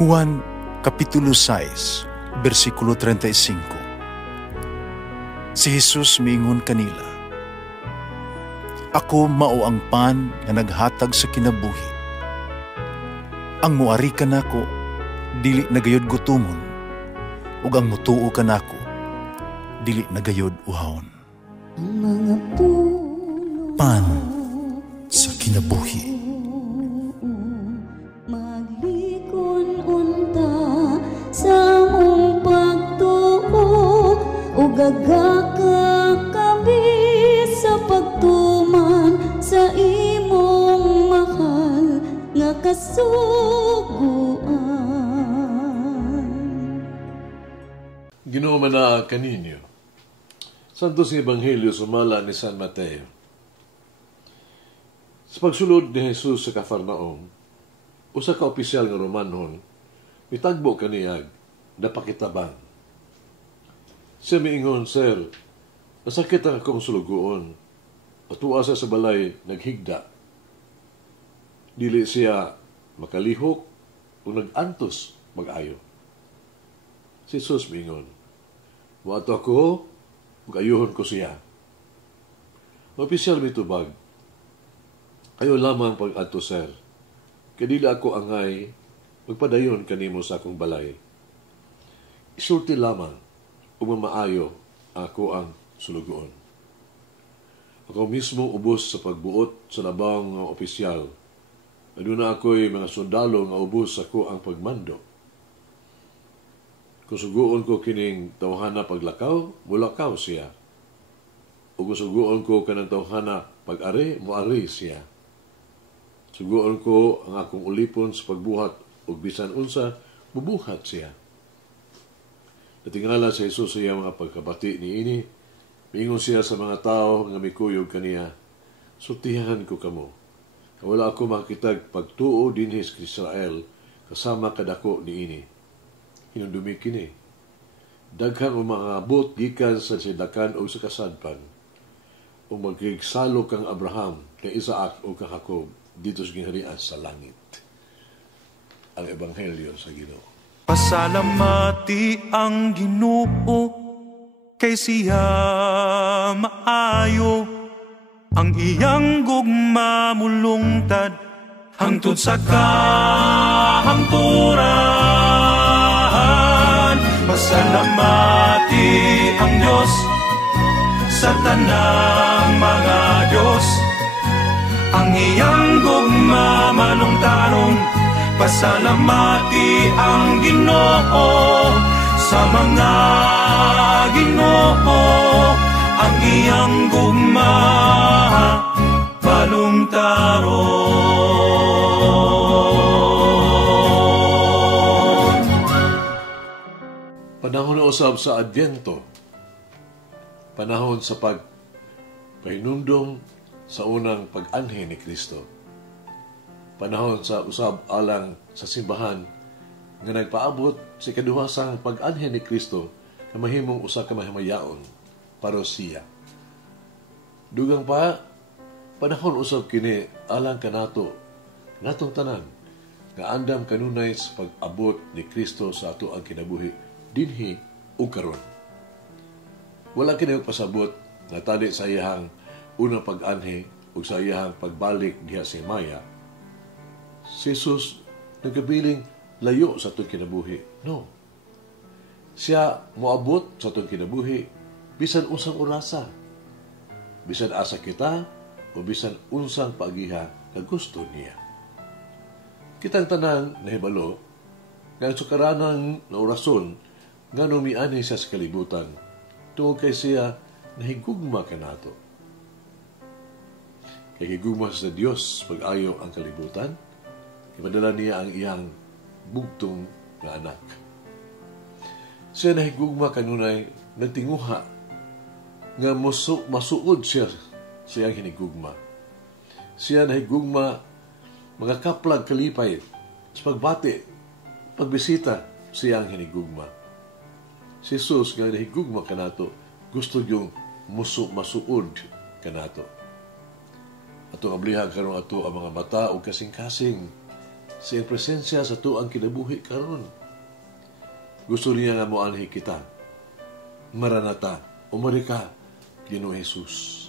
Juan Kapitulo 6, versikulo 35. Si Jesus miingon kanila, "Ako mao ang pan nga naghatag sa kinabuhi. Ang muari kanako dili nagayod gutomon, ug ang mutuo kanako dili nagayod uhawon." Ang mga puno Pan sa kinabuhi. maglikon unta sa mong pagtuo o gagaka kami sa pagtuman sa imong mahal nga kasuguan. Ginoo man na kaninyo. Santos ng Ebanghelyo sumala ni San Mateo. Sa pagsulod ni Jesus sa Cafarnaum, usa ka opisyal nga Romanhon, mitagbo kaniyag, napakitabang. Siya miingon, "Sir, nasakit ang akong sulugoon, at tuwa sa balay naghigda." Dili siya makalihok o nag-antos mag-ayo. Si Jesus miingon, "Wato ako, ayuhon ko siya." Opisyal mitubag, "Ayo lamang pag-ato, sir. Kadila ako angay, magpadayon kanimo sa akong balay. Isulti lamang, umamaayo ako ang sulugoon." Ako mismo ubos sa pagbuot sa labang nga opisyal. Aduna ako'y mga sundalo nga ubos ako ang pagmando. Kung suguon ko kining tawhana paglakaw, mulakaw siya. O kung suguon ko kanang tawhana pag-ari, muari siya. Suguon ko ang akong ulipon sa pagbuhat o bisan unsa, bubuhat siya. Natingala sa Jesus sa mga pagkabati ni ini, miingon siya sa mga tao nga mikuyog kaniya, "Sutihan ko kamo. Wala ako makitag pagtuo dinhi sa Israel kasama kadako ni ini." Hinundumi kini. Daghang o mga abot gikan sa sidakan o sa kasadpan. O magkigsalo kang Abraham, kang Isaac o kang Jacob dito sa gingharian sa langit. Ang Ebanghelyo sa Ginoo. Pasalamati ang Ginoo kay siya maayo, ang iyang gugma mulungtad hangtod sa kahangturan. Pasalamati ang Diyos sa tanang mga Diyos, ang iyang gugma malungtaron. Pasalamati ang Ginoo sa mga Ginoo, ang iyang gugma malungtaron. Panahon na usab sa Adbyento, panahon sa pagpahinumdom sa unang pag-anhi ni Kristo. Panahon sa usab alang sa simbahan nga nagpaabot sa kaduhasang pag-anhi ni Kristo na mahimong usa ka mahimayaon, parosiya. Dugang pa, panahon usab kini alang kanato, natong tanan, nga andam kanunay sa pag-abot ni Kristo sa ato ang kinabuhi dinhi o karon. Wala kini pasabot nga tali sa iyang unang pag-anhi o sa iyang pagbalik diha sa Maya. Si Jesus nagkabiling layo sa itong kinabuhi. No. Siya moabot sa itong kinabuhi bisan unsang orasa. Bisan asa kita o bisan unsang pag-iha na gusto niya. Kitang tanang nahibalo nga ang sukaranang na orason nga numiani siya sa kalibutan tungod kay siya nahigugma kanato. Kay higugma sa Dios pag-ayo ang kalibutan, ipadala niya ang iyang bugtong nga anak. Siya nahigugma kanunay nagtinguha nga masuod siya sa iyang hinigugma. Siya nahigugma mga kaplag kalipay sa pagbati, pagbisita sa iyang hinigugma. Si Jesus nga nahigugma kanato, gusto yung masuod kanato. Ato ablihan karon ato ang mga mata o kasing-kasing sa iyang presensya sa tuang kinabuhi karon. Gusto niya nga moanhi kita. Maranata, umari ka, Ginoong Jesus.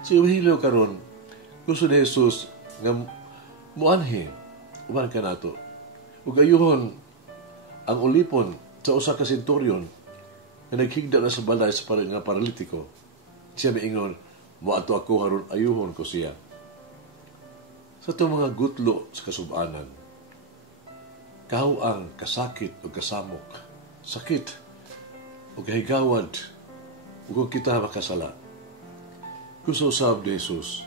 Sa Ebanghelyo karon, gusto ni Jesus nga moanhi, uman ka nato. Ug ayuhon ang ulipon sa usa ka senturyon na naghigda na sa balay sa nga paralitiko. Siya miingon, moadto ako haron ayuhon ko siya. Sa itong mga gutlo sa kasubanan, kahuang kasakit o kasamok, sakit o kahigawad o kung kita makasala. Gusto usab ni Jesus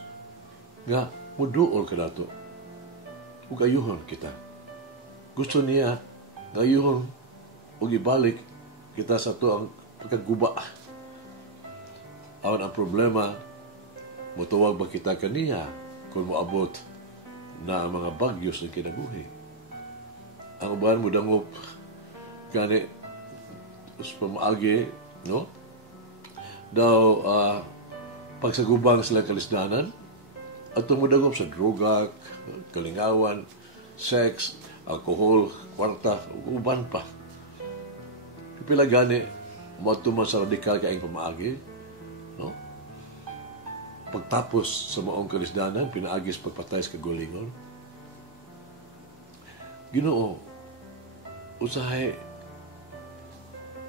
nga muduol ka nato o ayuhon kita. Gusto niya nga ayuhon o ibalik kita sa ito ang pagkaguba. Awan ang problema, mutuwag ba kita kaniya kung moabot na ang mga bagyo sa kinabuhi. Ang uban mo dangop gani pamaagi, no? Daw pagsagubang sila kalisdanan at tumudangop sa droga, kalingawan, sex, alcohol, kwarta, uban pa. Pila gani mo tuman sa radikal kaayong pamaagi, no? Pagtapos sa maong kalisdanan, pinaagis pagpatay sa kagulingon. Ginoo, usahay,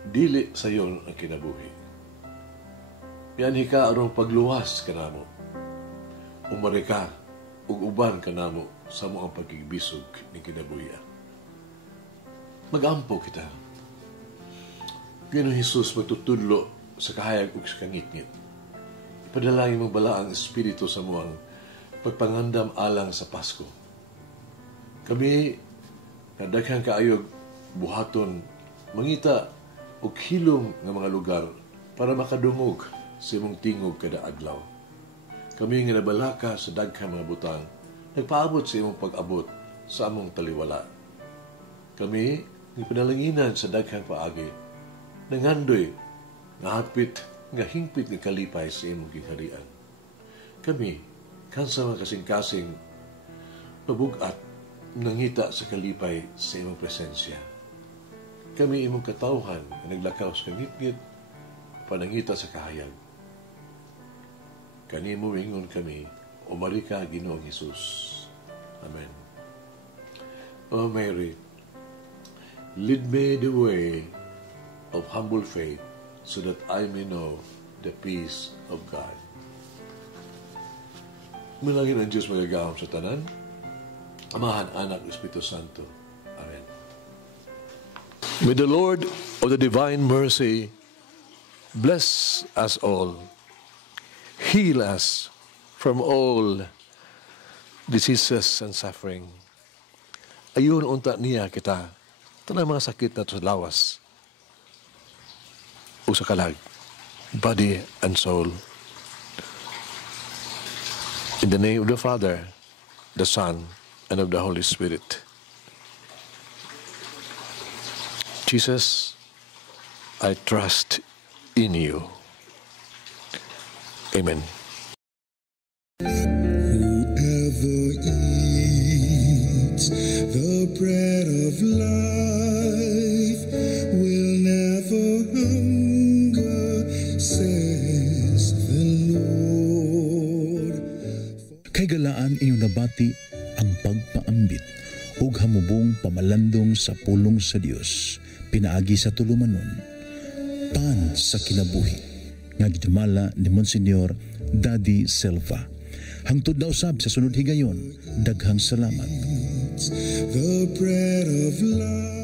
dili sa iyon ang kinabuhi. Yan hika arong pagluwas ka namo. Umari ka, ug uban ka namo sa moong pagkibisog ni kinabuhi. Mag-ampo kita. Ginoong Jesus magtutudlo sa kahayag ug sa kangit-ngit. Padalangin mong bala ang Espiritu sa muang pagpangandam alang sa Pasko. Kami, na daghang kaayog buhaton, mangita o hilom ng mga lugar para makadungog sa imong tingog kada adlaw. Kami nga nabalaka sa daghang mga butang, nagpaabot sa imong pag-abot sa among taliwala. Kami, nga panalanginan sa daghang paagi, nangandoy, nga hapit, nga hingpit ni kalipay sa imong gingharian. Kami, kansa mga kasing-kasing, mabugat, nangita sa kalipay sa imong presensya. Kami imong katawhan na naglakaw sa kangit-ngit, panangita sa kahayag. Kanimo ingon kami, umari ka, Ginoong Jesus. Amen. O Mary, lead me the way of humble faith, so that I may know the peace of God. Manalangin ang Diyos magagahom sa tanan, Amahan, Anak, Espiritu Santo. Amen. May the Lord of the divine mercy bless us all, heal us from all diseases and suffering. Ayun unta niya kita, tanang mga sakit na sa lawas, o sa kalag, body and soul. In the name of the Father, the Son, and of the Holy Spirit. Jesus, I trust in you. Amen. Whoever eats the bread of life will never hunger, says the Lord. Kay galaan inyong nabati ang pagpaambit ug hamubong pamalandong sa pulong sa Dios pinaagi sa tulumanon pan sa kinabuhi nga gidumala ni Monsignor Daddy Silva. Hangtod na usab sa sunod higayon, daghang salamat. The bread of life.